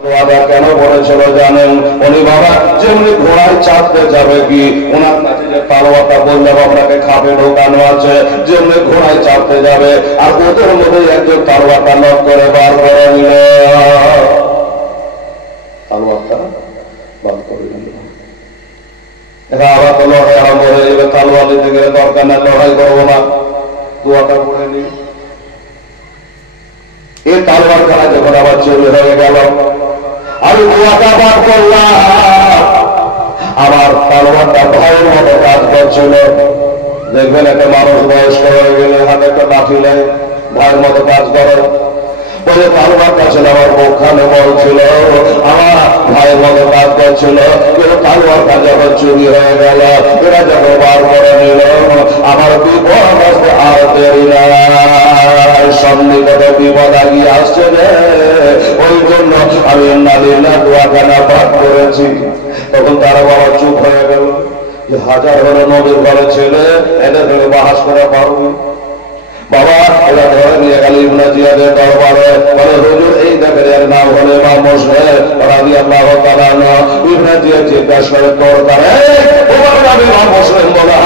কেন বলেছিল জানেন? উনি বাবা যেমনি ঘোড়ায় চাপতে যাবে কি ওনার কাছে যে তালোয়ারটা বললে আপনাকে খাবে ঢোকানো আছে, যেমনি ঘোড়ায় চাপতে যাবে আর ওদের মধ্যে একজন তালোয়ারটা লক করে বার করে নিল, তালোয়ারটা বার করে নিল। এরা আবার তো লড়াই আরম্ভ হয়ে যাবে, তালোয়ার নিতে গেলে দরকার না, লড়াই করবো না, দোয়াটা পড়ে নি। এই তালোয়ার খানা যখন আবার চুরি হয়ে গেল, আমি দোয়াটা পাঠ করলাম, আমার তালোয়ারটা ভয়ের মতো কাজ করছিল। দেখবেন একটা মানুষ বয়স্ক হয়ে গেলে হাতে একটা লাঠি নেয়, ভয়ের মতো কাজ করে, বলে তালোয়ারটা ছিল আমার মুখখানে বলছিল, আমার ভাইয়ের মতো কাজ করছিল। কিন্তু তালোয়ারটা যখন চুরি হয়ে গেল, এরা যখন বার করে নিল, আমার বিপদ আসতে আর দেরি নাই, সন্নিকটে বিপদ আগিয়ে আসছে রে, ওই জন্য আমি নালিল্লাহ দোয়াখানা পাঠ করেছি। তখন তারা বাবা চুপ হয়ে গেল, যে হাজার হলো নবীর ঘরে ছেলে, এদের ধরে বাহাস করে পারবি বাবা। এরা ধরে নিয়ে গেল ইবনে জিয়াদের দরবারে, বলে হুজুর এই দেখেন এর নাম হলো ইমাম মুসলিম রাদিয়াল্লাহু তাআলা আনহু। ইবনে জিয়া জিজ্ঞাসা করে তোর কারণে তোমার নাম ইমাম মুসলিম বলা,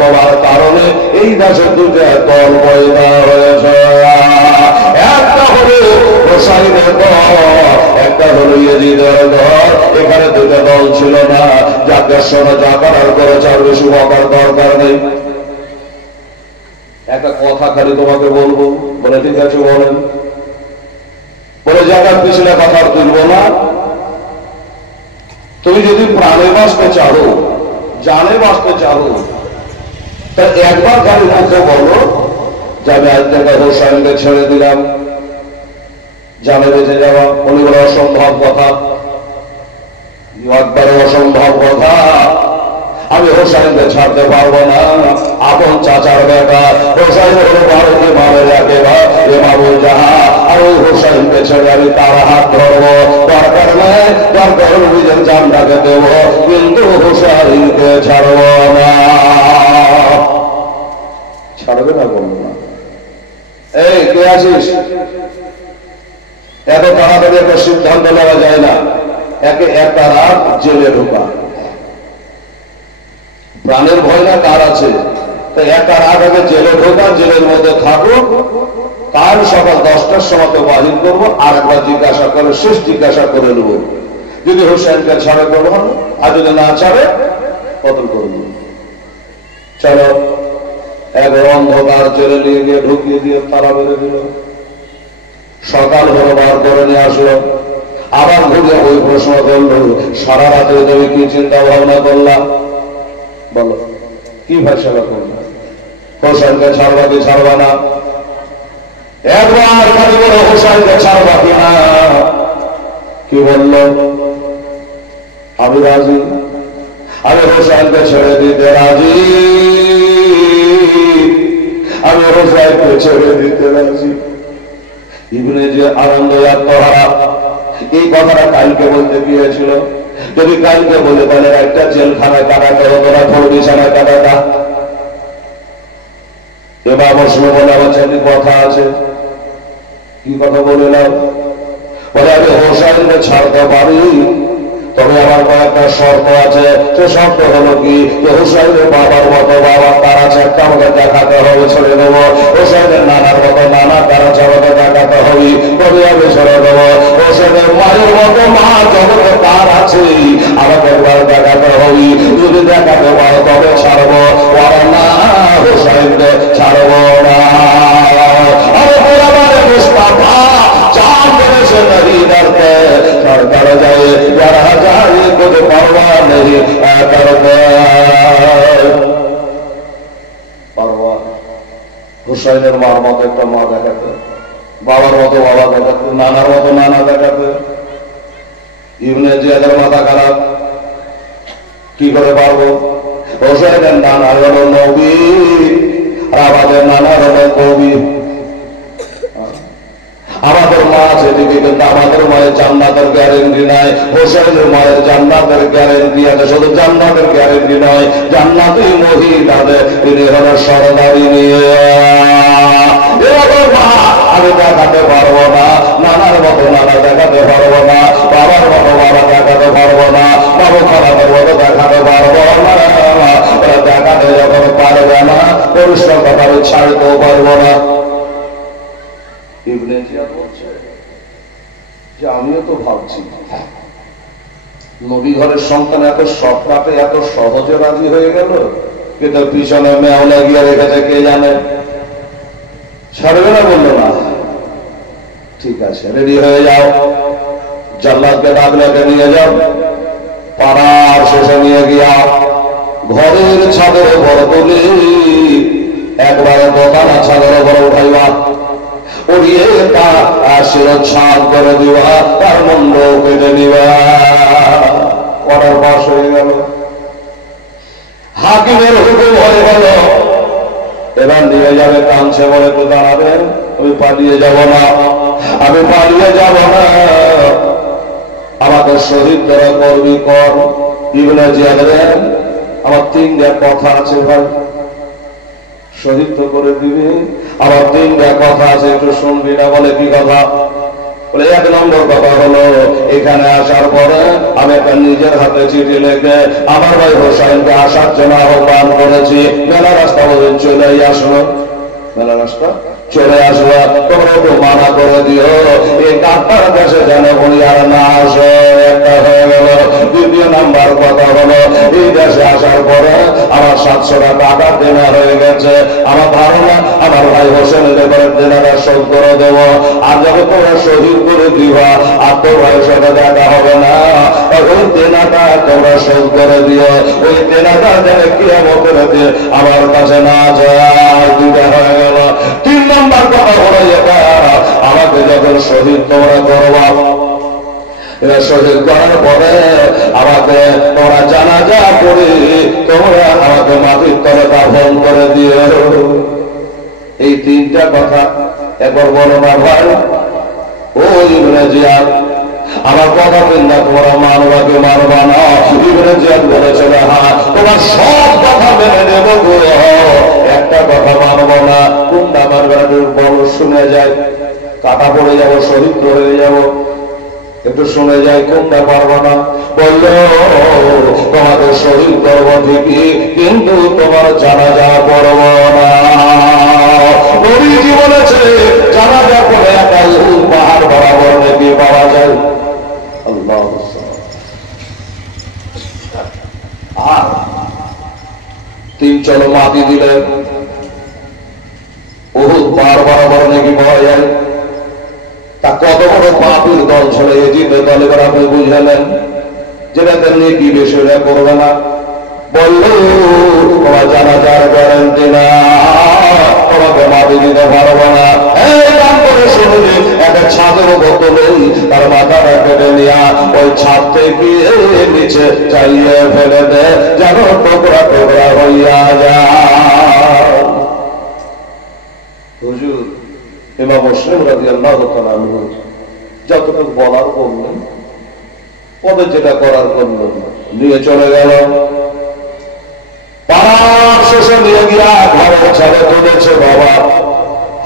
তোমার কারণে এই দেশের দুটো দল পয়দা হয়েছে, একটা হলো হোসাইনের দল, একটা হলো ইয়াজিদের দল। এখানে দুটো দল ছিল না, যাদের সঙ্গে যা করার করেছে, আর বেশি বকার দরকার নেই। একটা কথা খালি তোমাকে বলবো, বলে ঠিক আছে বলেন। বলে জায়গার পিছনে কথা তুলবো না, তুমি যদি প্রাণে বাঁচতে চাও, জানে বাঁচতে চাও, তা একবার খালি মুখে বলো যে আমি আজ থেকে হোসাইনকে ছেড়ে দিলাম, জানে বেঁচে যাওয়া। উনি বলে অসম্ভব কথা, একবারে অসম্ভব কথা, আমি হোসাইনকে ছাড়তে পারবো না, আপন চাচার বেটা, হোসাইন হলো ভারতীয় মামের একেবারে যাহা, আর ওই হোসাইনকে ছেড়ে আমি তার হাত ধরবো, দরকার নেই, দরকার নিজের জানটাকে দেব, কিন্তু হোসাইনকে ছাড়বো না। ছাড়বে না বলবো না। এই কে আছিস? এত তাড়াতাড়ি একটা সিদ্ধান্ত নেওয়া যায় না, একে একটা রাত জেলে ঢোকা, প্রাণের ভয় না কার আছে? তাই একটা রাত আগে জেলে ঢোকা, জেলের মধ্যে থাকুক, কাল সকাল 10টার সময় তো বাহির করবো, আর একবার জিজ্ঞাসা করে শেষ জিজ্ঞাসা করে নেব, যদি হোসেনকে ছাড়ে করবো, আর যদি না ছাড়ে কতল করবো। চলো, এক অন্ধকার জেলে নিয়ে গিয়ে ঢুকিয়ে দিয়ে তালা মেরে দিল। সকাল হলো, বার করে নিয়ে আসলো, আবার ঘুরে ওই প্রশ্ন করলো, সারা রাতে তুমি কি চিন্তা ভাবনা করলাম, বলো কি ফয়সালা করবে? হোসেনকে ছাড়বা কি ছাড়বা না? একবার খালি বলো হোসেনকে ছাড়বা কি না? কি বললো? আমি রাজি, আমি হোসেনকে ছেড়ে দিতে রাজি, আমি হোসেনকে ছেড়ে দিতে রাজি। ইবনে যে আনন্দ আত্মহারা এই কথাটা কালকে বলতে গিয়েছিল, যদি কালকে বলে তাহলে একটা জেলখানায় কাটাতে হতো না, থোড় বিছানায় কাটাটা। এবার মুসলিম বলে আমার চাকরি কথা আছে, কি কথা বললাম? বলে আমি হোসাইনকে ছাড়তে পারি, তবে আমার কয়েকটা শর্ত আছে। সে শর্ত হলো কি, যে হোসাইনের বাবার মতো বাবা তার আছে একটা আমাকে দেখাতে হবে, ছেড়ে দেবো। হোসাইনের নানার মতো নানা তার আছে আমাকে দেখাতে হবে, তবে আমি ছেড়ে দেবো। হোসেনের মায়ের মতো মা জগতে তার আছে, আমাকে একবার দেখাতে হবে, যদি দেখাতে পারো তবে ছাড়বো, ওরা না হোসাইনকে ছাড়বো না। नहीं डरते सरकार जाए जरा जाए कुछ परवाह नहीं करते परवाह। হুসাইনের মার মতো একটা মা দেখাতে, বাবার মতো বাবা দেখাতে, নানার মতো নানা দেখাতে। ইবনে জিয়াদের মাথা খারাপ, কি করে পারবো? হুসাইনের নানা হলো নবী, আর আমাদের নানা হলো কবি। আমাদের মা আছে দিদি, কিন্তু আমাদের মায়ের জান্নাতের গ্যারেন্টি নাই। হোসেনের মায়ের জান্নাতের গ্যারেন্টি আছে, শুধু জান্নাতের গ্যারেন্টি নয়, জান্নাতের মহিলাদের তিনি হলো সরদারি নিয়ে। আমি দেখাতে পারবো না, নানার মতো নানা দেখাতে পারবো না, যে আমিও তো ভাবছি নবী ঘরের সন্তান এত শর্টকাটে এত সহজে রাজি হয়ে গেল, কিন্তু পিছনে মেও লাগিয়ে রেখেছে কে জানে। ছাড়বে না, বললো না। ঠিক আছে, রেডি হয়ে যাও, জান্নাতকে ডাকলেকে নিয়ে যাও। পাড়ার শেষে নিয়ে গিয়া ঘরের ছাদের উপর তুলি, একবারে দোকানা ছাদের উপর উঠাইবা, উড়িয়ে তার শির ছাদ করে দিবা, তার মুন্ড কেটে দিবা। করার পাশ হয়ে গেল, হাকিমের হুকুম হয়ে গেল। এবার নিয়ে যাবে, কাঁদছে বলে তো দাঁড়াবেন, আমি পালিয়ে যাব না, আমি পালিয়ে যাব না, আমাকে শহীদ দ্বারা করবি কর। ইবনে জিয়াদ বলেন, আমার তিনটা কথা আছে ভাই, শহীদ তো করে দিবি, আমার তিনটা কথা আছে, একটু শুনবি না? বলে কি কথা? বলে এক নম্বর কথা হলো, এখানে আসার পরে আমি একটা নিজের হাতে চিঠি লিখে আমার ভাই হোসেনকে আসার জন্য আহ্বান করেছি, মেলা রাস্তা বলে চলে আসলো, মেলা রাস্তা চলে আসবো, তোমরা একটু মানা করে দিও, এই ডাক্তার কাছে যেন উনি আর না আসে। একটা হয়ে গেল। দ্বিতীয় নাম্বার কথা হলো, এই দেশে আসার পরে আমার 700 টাকা দেনা হয়ে গেছে, আমার ধারণা আমার ভাই হোসেনের ব্যাপারে দেনাটা শোধ করে দেবো, আর যখন তোমরা শহীদ করে দিবা আর তোর ভাইয়ের সাথে দেখা হবে না, ওই দেনাটা তোমরা শোধ করে দিও, ওই দেনাটা যেন কিয়ামতের দিন আমার কাছে না যায়। দুটা হয়ে গেল। তিন নম্বর কথা হলো এটা, আমাকে যখন শহীদ তোমরা করবা, শহীদ করার পরে আমাকে তোমরা জানাজা করে তোমরা আমাকে মাটির তলে দাফন করে দিও। এই তিনটা কথা একবার বলো না ভাই। ও ইবনে জিয়াদ, আমার কথা বললে তোমরা মানবাকে মানবা না। ইবনে জিয়াদ বলেছিল, হ্যাঁ তোমার সব কথা মেনে নেব গো, একটা কথা মানব না। কোনটা মানবে না? বড় শুনে যায়, কাটা পড়ে যাবো, শহীদ হয়ে যাবো, একটু শুনে যায়, কোনটা পারবো না? বললো তোমাকে শহীদ করবো ঠিকই, কিন্তু তোমার জানাজা পড়ব না। নবীজি বলেছে জানাজা পড়ে একাই পাহাড় বরাবর নাকি পাওয়া যায়। আল্লাহ, আর তিন চলো মাটি দিলেন, উহুদ পাহাড় বরাবর নাকি পাওয়া যায়। তা কত বড় পাপির দল ছিল এজিদের দল, এবার আপনি বুঝালেন যেটা তেমনি কি বিষয়টা করবে না। বললো তোমার জানাজার গ্যারান্টি না, তোমাকে মাটি দিতে পারবো না। শুনলি একটা ছাদের বোতলে তার মাথাটা কেটে নিয়া ওই ছাদ থেকে নিচে চাইয়ে ফেলে দে, যেন টুকরা টুকরা হইয়া যায়। হুজুর ইমাম মুসলিম রাদিয়াল্লাহু তাআলা আনহু যতটুকু বলার বললেন, পদে যেটা করার করলেন, নিয়ে চলে গেল। পাড়ার শেষে নিয়ে গিয়া ঘরের ছাদে তুলেছে। বাবা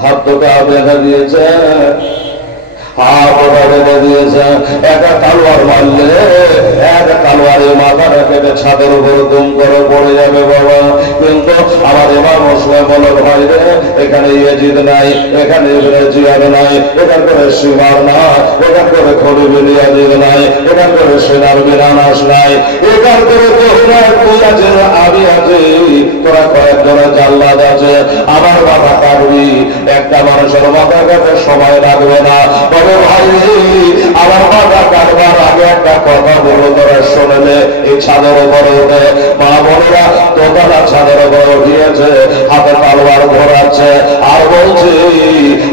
হাত দুটা বেঁধে দিয়েছে, হাত ওটা বেঁধে দিয়েছে। একটা তালোয়ার মারলে একটা তালোয়ারের মাথাটা কেটে ছাদের উপর দুম করে পড়ে যাবে বাবা। কিন্তু আমার ইমাম মুসলিম বলো, ভাই রে, এখানে ইয়াজিদ নাই, এখানে ইবনে জিয়াদ নাই, এখান করে সীমার না, এখান করে খলিল ইয়াজিদ নাই, এখান করে সেনার বিনানাস নাই, এখান করে তুই আছে, আমি আছি, তোরা কয়েকজনের জাল্লাদ আছে। আমার মাথা কাটবি, একটা মানুষের মাথা কাটতে সময় লাগবে না। তবে ভাই আমার মাথা কাটবার আগে একটা কথা বলো, তোরা শোনেলে এই ছাদের উপরে উঠে মা বোনেরা দোতলা ছাদের উপরে উঠিয়েছে, হাতে তালোয়ার ঘোরাচ্ছে আর বলছি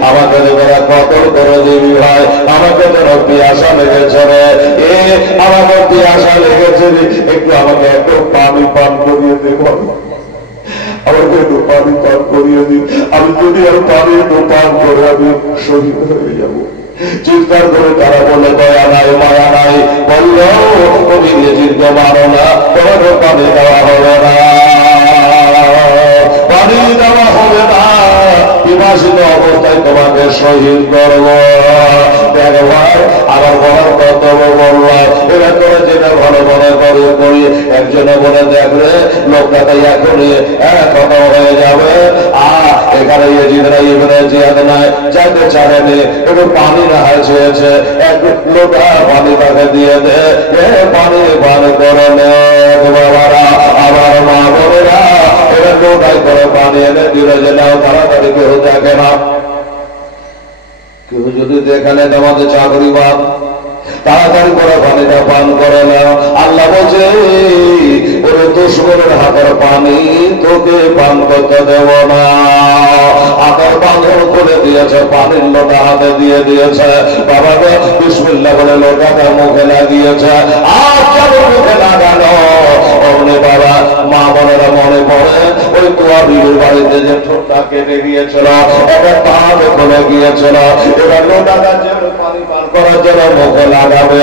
আমাকে তোরা কতল করে দিবি ভাই, আমাকে তোর পিয়াসা লেগেছে রে, আমাকে পিয়াসা লেগেছে, একটু আমাকে একটু পানি পান করিয়ে দেব, আমাকে একটু পানি পান করিয়ে দিন, আমি যদি আর পানি একটু পান করে আমি শহীদ হয়ে যাবো। চিৎকার করে তারা বলে, দয়া নাই মায়া নাই। বলল তুমি নিজের মানো না, তোমাকে পানি দেওয়া হবে না, পানি দেওয়া হবে না, বিভাজিত অবস্থায় তোমাকে শহীদ করবো। দেখবার আমার বলার কর্তব্য বললাম, এরা করে যেটা ভালো মনে করি। একজনে বলে দেখলে লোকটা তাই এখনই খতম হয়ে যাবে, আর এখানে ইবনে জিয়াদ নাই, যাইতে চায়নি, একটু পানি না চেয়েছে, একটু লোটা পানি তাকে দিয়ে দে, পানি পান করে নে বাবারা। আমার মা বোনেরা এরা লোটাই করে পানি এনে দিল যে নাও, তাড়াতাড়ি কেউ দেখে না। কেউ যদি দেখানে তোমাদের চাকরি বাদ, তাড়াতাড়ি করে পানিটা পান করে নাও। আল্লাহ বলছে ওরে দুশ্মনের হাতের পানি তোকে পান করতে দেব না। হাতের বাঁধন করে দিয়েছে, পানির লোটা হাতে দিয়ে দিয়েছে। বাবাকে বিসমিল্লাহ বলে লোটাটা মুখে লাগিয়েছে। আর কেন মুখে লাগানো অমনি বাবা মা বোনেরা মনে পড়ে ওই কুয়া বিবির বাড়িতে যে ঠোঁটটা কেটে গিয়েছিল, একটা তাঁত খুলে গিয়েছিল। এবার লোটাটা যে পানি পান করার জন্য মুখে লাগাবে,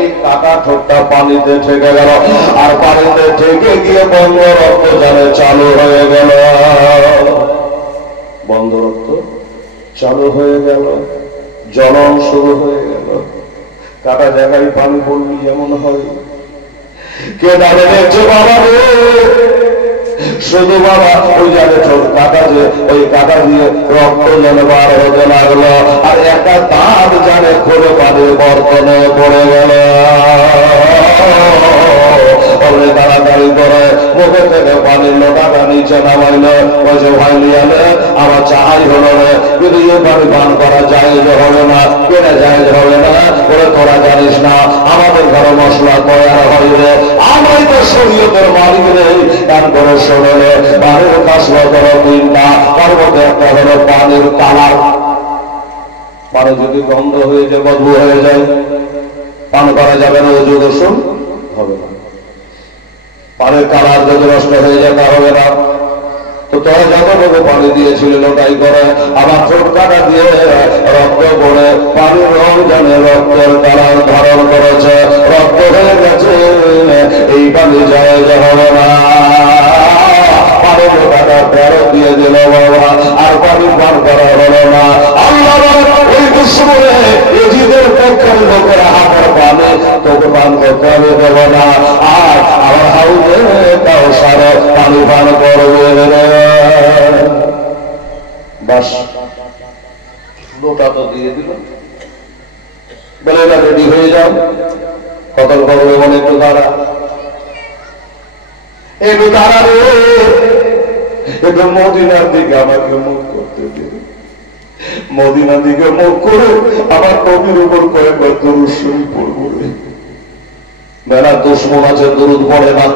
এই কাটা ঠোঁটটা পানিতে ঠেকে গেল। আর পানিতে ঠেকে গিয়ে বন্ধ রক্ত জানে চালু হয়ে গেল। বন্ধ রক্ত চালু হয়ে গেল, জ্বলন শুরু হয়ে গেল। কাটা জায়গায় পানি পড়লি যেমন হয়। কে দাঁড়িয়ে দেখছে বাবা রে, শুধু বাবা ওই জায়গায় ছোট কাটা, যে ওই কাটা দিয়ে রক্ত যেন বার হতে লাগলো। আর একটা দাঁত জানে খুলে পানির বর্তনে পড়ে গেল। তাড়াতাড়ি করে মুখে থেকে পানির লোটাটা নিচে নামাইল। বলছে ভাই লিয়ালে আমার চাহাই হলো রে, কিন্তু এই পানি পান করা জায়েজ হবে না, কেনা জায়েজ হবে না। বলে তোরা জানিস না আমাদের ঘরে মশলা তৈরি হয় রে, আমরাই তো শরীয়তের মালিক রে। গান করে শোনে পানির কাশলা করো তিনটা, তার মধ্যে একটা হলো পানির কালার। পানি যদি গন্ধ হয়ে যায়, বদবু হয়ে যায়, পান করা যাবে না, ওযু গোসল হবে না। পানির কালার যদি নষ্ট হয়ে যায় তা হবে না। তো তোরা যতটুকু পানি দিয়েছিল লোটাই করে আমার ঠোঁট কাটা দিয়ে রক্ত পড়ে পানির রং জানে রক্তের কালার ধারণ করেছে, রক্ত হয়ে গেছে। এই পানি যায় হবে না। পানির লোটাটা ফেরত দিয়ে দিল বাবা, আর পানি পান করা হলো না। আল্লাহ ওই দুশ্মনে এজিদের পক্ষের লোকেরা হাতের পানি তোকে পান করতে হবে দেব না। আর আমার হাউজে তাও সারা পানি পান করবে রে। বাস লোটা তো দিয়ে দিল, বলে এবার রেডি হয়ে যাও, কতল করবে বলে একটু দাঁড়া, একটু দাঁড়া রে, একটু মদিনার দিকে আমাকে মুখ করতে দিবে। মদিনার দিকে মুখ করে আমার নবীর উপর কয়েকবার দরুদ শরীফ পড়বো। মেলা দুশ্মন আছে দরুদ পড়ে না,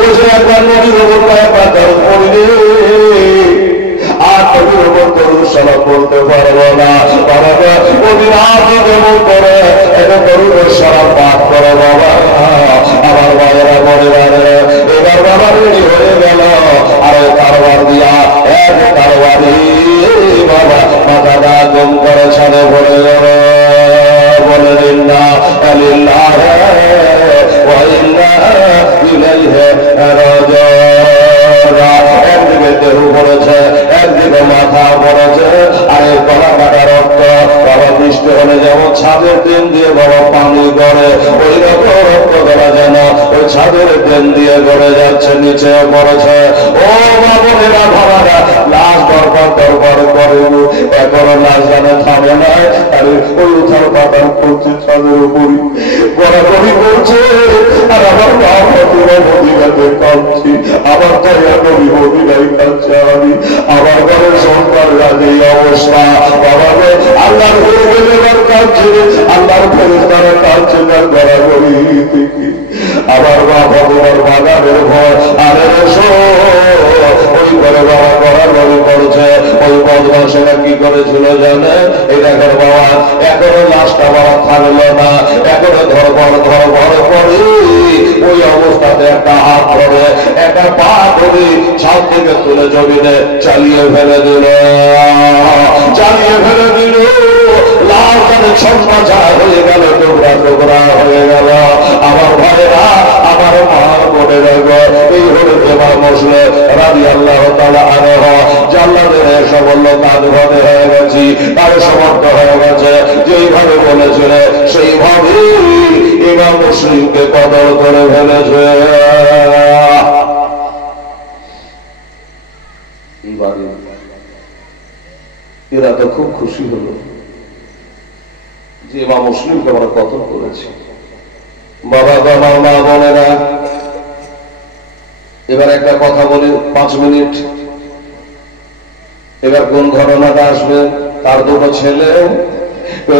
ওই যে একবার নবীর উপর কয়েকবার দরুদ পড়লে আর নবীর উপর দরুদ সালাম বলতে পারবো না। বাবা মদিনার দিকে মুখ করে এটা দরুদ সালাম পাঠ করে বাবা। আমার বাবারা মনে এবার বাবা রেডি হয়ে গেল। আর কারবার দিয়া এক কারবারি বাবা মাথাটা গম করে ছাদে পড়ে গেল। বলে দিন না আলিল্লাহ ওয়া ইন্না ইলাইহি রাজিউন। একদিকে দেহ পড়েছে, একদিকে মাথা পড়েছে, আর এই গলা কাটা রক্ত বাবা বৃষ্টি হলে যেমন ছাদের দিন দিয়ে বাবা পানি করে, ওই রকম রক্ত গলা যেন ওই ছাদের দিন দিয়ে গড়ে যাচ্ছে, নিচে পড়েছে। ও বাবনেরা ভাড়ারা লাশ দরবার দরবার করে, এখনো লাশ জানে থামে না। আর ওই উথাল পাতাল করছে ছাদের উপরই, গড়াগড়ি করছে। আর আমার মা মদিনাতে কাঁদছি, আমার দয়া নবী মদিনায় কাঁদছে। আমি আমার ঘরের সন্তান রাজি অবস্থা বাবাকে আল্লাহর হয়ে গেলে এবার কাঁদছে, আল্লাহর ফেরেশতারা কাঁদছে না গড়াগড়ি থেকে। আমার মা ভগবান বাগানের ভয় আরে ওই করে বাবা গড়াগড়ি করছে। ওই বদমাশেরা কি করেছিল জানে? এটা করে বাবা এখনো লাশটা বাবা থাকলো না, এখনো ধরবর করে ওই অবস্থাতে একটা হাত ধরে একটা পা ধরে ছাদ থেকে তুলে জমিনে চালিয়ে ফেলে দিল। লাল কানে ছম্পা ছাড়া হয়ে গেল, টুকরা টুকরা হয়ে গেল। আমার ভাইরা আমার মা মনে রাখো, এই হলো দেবা মসলে রাজি আল্লাহ তাআলা আনহ জান্নাতের এসে বললো কাজ ভাবে হয়ে গেছি, তার সমর্থ হয়ে গেছে। যেইভাবে বলেছিল সেইভাবে ইমাম মুসলিমকে কদর করে ফেলেছে। এরা তো খুব খুশি হলো। যে ইমাম মুসলিমকে আমরা কতল করেছি। বাবা আমার মা বোনেরা, এবার একটা কথা বলি 5 মিনিট। এবার কোন ঘটনাটা আসবে? তার দুটো ছেলে,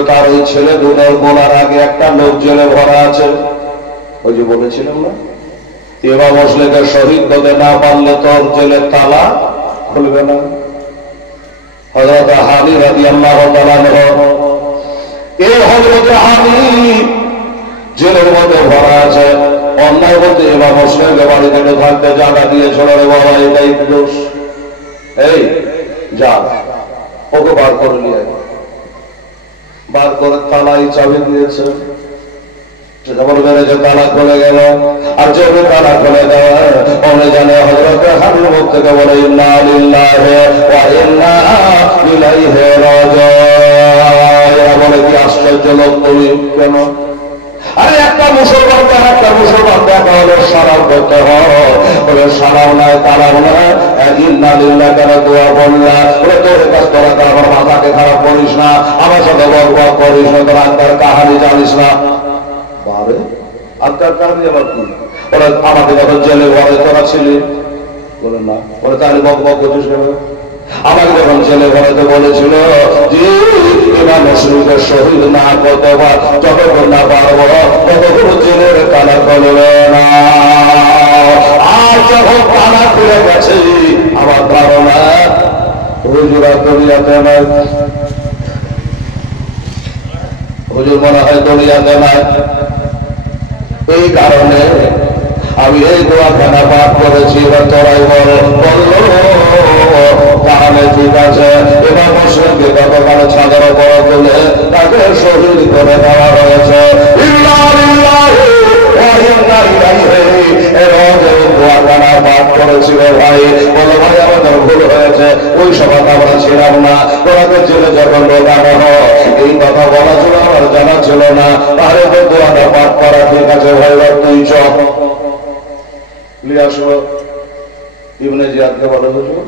তার ওই ছেলে দুটোর বলার আগে একটা লোক জেলে ভরা আছে। ওই যে বলেছিলাম না, ইমাম মুসলিমকে শহীদ হতে না পারলে তোর জেলের তালা খুলবে না। হযরত আলী রাদিয়াল্লাহু তাআলা এই হযরত আলী জেলের মধ্যে ভরা আছে। অন্যায় বলতে ইমাম মুসলিমকে বাড়ি থেকে থাকতে জায়গা দিয়েছিল। রে বাবা, এটাই দোষ। এই যা, ওকে বার করে নিয়ে বার করে তালাই চাবি দিয়েছে। যেমন বেড়েছে তালা খুলে গেল। আর যখন তালা খুলে দেওয়া অনে জানে হযরত আলীর মুখ থেকে বলে ইন্না লিল্লাহি ওয়া ইন্না ইলাইহি রাজিউন। বলে কি আশ্চর্য লোক তুমি! কেন? আরে একটা মুসলমান দেখা হলে সারাও করতে হয়। বলে সারাও নাই, তারাও নাই, ইন্না লিল্লাহি কেন দোয়া বললা? বলে তোর কাছ তোরা তো আমার মাথাকে খারাপ করিস না, আমার সাথে বকবক করিস না, তোর আত্মার কাহানি জানিস না। বারে আত্মার কাহানি আবার কি? বলে আমাকে যখন জেলে ঘরে তোরা ছিলি। বলে না। বলে তাহলে বকবক করছিস কেন? আমাকে যখন জেলে ঘরেতে বলেছিল যে ইমাম মুসলিমকে শহীদ না করতে যতক্ষণ না পারবো ততক্ষণ জেলের তালা খুলবে না। আর যখন তালা খুলে গেছে আমার ধারণা হুজুরা দুনিয়াতে নাই, হুজুর মনে হয় দুনিয়াতে নাই। এই কারণে আমি এই দোয়াখানা পাঠ করেছি। এবার তোরাই বললো তাহলে ঠিক আছে। এবার মুসলিমকে গতকাল ছাদের উপর তুলে তাকে শহীদ করে দেওয়া হয়েছে। দোয়াখানা পাঠ করেছিল ভাই। বলো ভাই আমাদের ভুল হয়েছে, ওই সভা আমরা ছিলাম না। তোমাকে জেলে যখন ঢোকানো হয় এই কথা বলা ছিল, আমার জানা ছিল না। তাহলে তো দোয়াটা পাঠ করা ঠিক আছে ভাই। তুই চল নিয়ে আসবো। ইবনে জিয়াদকে বলে হুজুর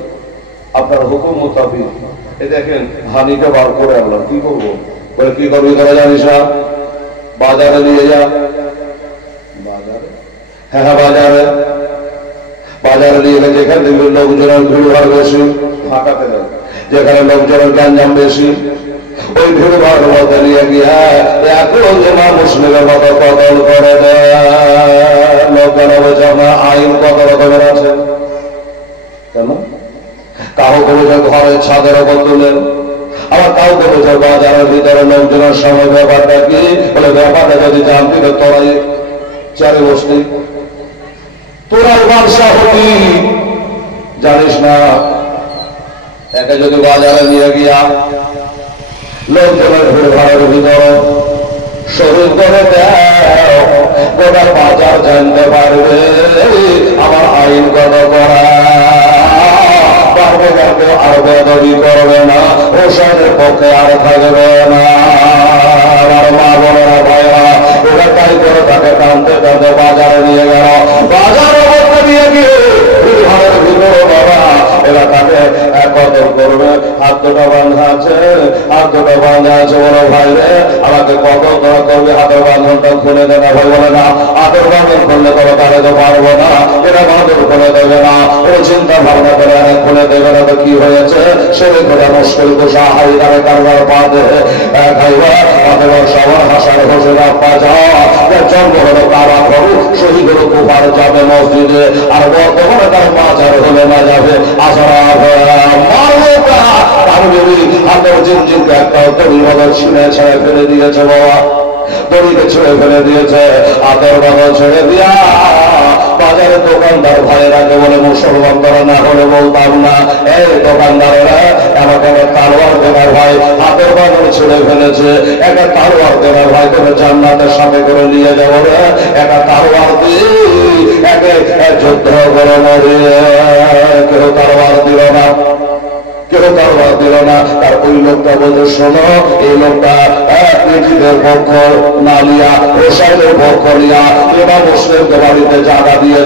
আপনার হুকুম মোতাবিক এই দেখেন হানিকে বার করে আনলাম, কি করবো? বলে কি করবি তোরা জানিস না? বাজারে নিয়ে যা। বাজারে? হ্যাঁ বাজারে। বাজারে নিয়ে গেলে যেখানে দেখবেন লোকজনের ভিড়ভাড় বেশি, ফাঁকাতে দেয়, যেখানে লোকজনের গ্যাঞ্জাম বেশি, ওই ভিড়ভাড় মধ্যে নিয়ে গিয়ে এখন ইমাম মুসলিমের মতো কতল করে দেয়। লোকজন বলছে আমার আইন কত রকমের আছে। কেন? কাউকে বলছে ঘরের ছাদের ওপর তুলেন, আবার কাউকে বলছে বাজারের ভিতরে লোকজনের সময়। ব্যাপারটা কি? বলে ব্যাপারটা যদি জানতি তো তোরাই চারে বসতি, তোরাই বাদশাহ হতি, জানিস না? একে যদি বাজারে নিয়ে গিয়া লোকজনের ভিড় ভাড়ের ভিতরে শরীর করে দেয়, গোটা বাজার জানতে পারবে আমার আইন কত করা। আর বেদবি করবে না, ওষুধের পক্ষে আর থাকবে না। আর মা বোনেরা ভাইরা ওরা তাই করে তাকে টানতে টানতে বাজারে নিয়ে গেল। বাজারের মধ্যে নিয়ে গিয়ে ঘরের ভিতরে বাবা এরা তাকে কতল করবে। হাত দুটো বাঁধা আছে, হাত দুটো বাঁধা আছে। বড় ভাই রে আমাকে কতল করা করবে, হাতের বাঁধনটা খুলে দেবে। ভাই বলে না, হাতের বাঁধন খুললে তোরা তাহলে তো পারবো না, এরা বাঁধন খুলে দেবে না। ও চিন্তা ভাবনা করে খুলে দেবে না। তো কি হয়েছে? শরীর করে মুশকিল কোষা হাইদারে কারবার পাতে খাইবা তাদের সবার হাসার হোসেন আপা যাওয়া জন্ম হলো তারা করু শহীদ হলো কুপার যাবে মসজিদে। আর বর্তমানে তার বাজার হলে না যাবে আসার হাতের জিনজিনকে একটা তৈরি ভাবে ছিঁড়ে ছেড়ে ফেলে দিয়েছে। বাবা দড়িকে ছেড়ে ফেলে দিয়েছে, হাতের বাবা ছেড়ে দিয়া বাজারে দোকানদার ভাইয়েরাকে বলে মুসলমান তারা না হলে বলতাম না। এই দোকানদারেরা আমাকে তালোয়ার দেবার ভাই, হাতের বাজার ছেড়ে ফেলেছে, একটা তালোয়ার দেবার ভাই করে জান্নাতের সাথে করে নিয়ে যাবো রে। একটা তালোয়ার দিয়ে একে যুদ্ধ করে মরিয়ে কেউ তালোয়ার দিল না, কেউ তালোয়ার দিল না। তার ওই লোকটা বলতে শোনো, এই লোকটা নিজেদের পক্ষ না লিয়া ওসাইলের পক্ষ লিয়া ইমাম মুসলিমকে বাড়িতে জায়গা দিয়েছে।